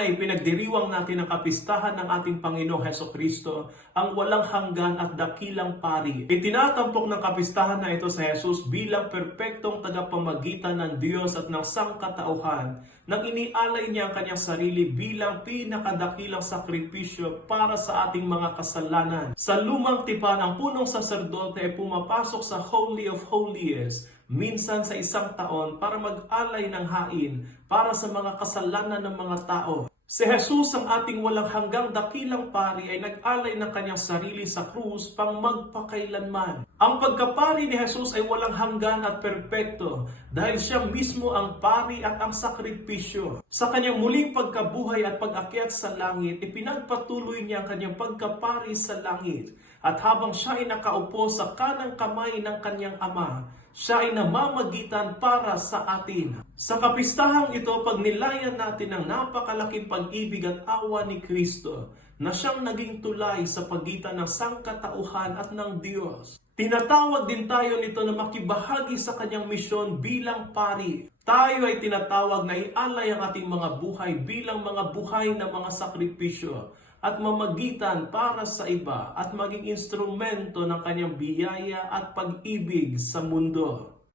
na ipinagdiriwang natin ang kapistahan ng ating Panginoong Hesukristo, ang walang hanggan at dakilang pari. Itinatampok ng kapistahan na ito sa Jesus bilang perpektong tagapamagitan ng Diyos at ng sangkatauhan, nang inialay niya ang kanyang sarili bilang pinakadakilang sakripisyo para sa ating mga kasalanan. Sa lumang tipan, ang punong saserdote ay pumapasok sa Holy of Holies, minsan sa isang taon, para mag-alay ng hain para sa mga kasalanan ng mga tao. Si Jesus, ang ating walang hanggang dakilang pari, ay nag-alay ng kanyang sarili sa krus pang magpakailanman. Ang pagkapari ni Jesus ay walang hanggan at perpekto dahil siya mismo ang pari at ang sakripisyo. Sa kanyang muling pagkabuhay at pag-akyat sa langit, ipinagpatuloy niya ang kanyang pagkapari sa langit. At habang siya ay nakaupo sa kanang kamay ng kanyang Ama, siya ay namamagitan para sa atin. Sa kapistahang ito, pagnilayan natin ang napakalaking pag-ibig at awa ni Kristo na siyang naging tulay sa pagitan ng sangkatauhan at ng Diyos. Tinatawag din tayo nito na makibahagi sa kanyang misyon bilang pari. Tayo ay tinatawag na ialay ang ating mga buhay bilang mga buhay na mga sakripisyo at mamagitan para sa iba at maging instrumento ng kanyang biyaya at pag-ibig sa mundo.